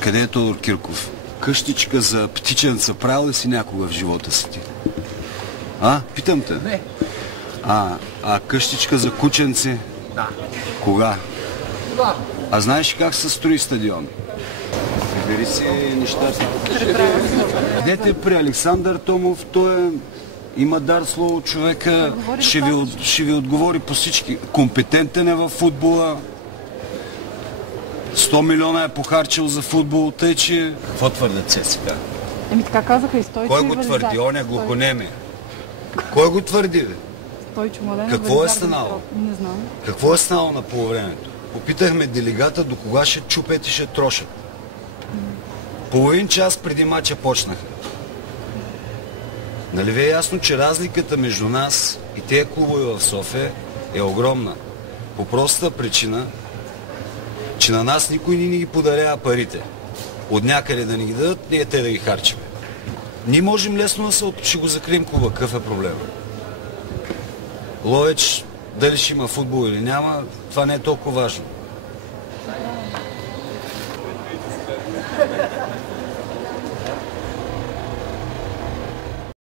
Къде е Тодор Кирков? Къщичка за птиченца правил ли си някога в живота си ти? Питам те. Не. А къщичка за кученци? Да. Кога? Да. А знаеш как се строи стадион? Прибери си нещата. Дете при Александър Томов, той има дар слово човека, ще ви отговори по всички. Компетентен е във футбола. 100 милиона е похарчил за футбол, тъй че... Какво твърдят ЦСКА? Така казаха и Стойчо. Кой го твърди? Он е глухонеме. Кой го твърди, бе? Стойчо Младенов. Какво е станало? Не знам. Какво е станало на полувремето? Попитахме делегата до кога ще чупят и ще трошат. Половин час преди мача почнаха. Нали ви е ясно, че разликата между нас и тези клубове в София е огромна? По простата причина, че на нас никой не ни ги подарява парите. От някъде да ни ги дадат, ние те да ги харчим. Ние можем лесно да ще го закрием клуба. Какъв е проблема? Ловеч, дали ще има футбол или няма, това не е толкова важно.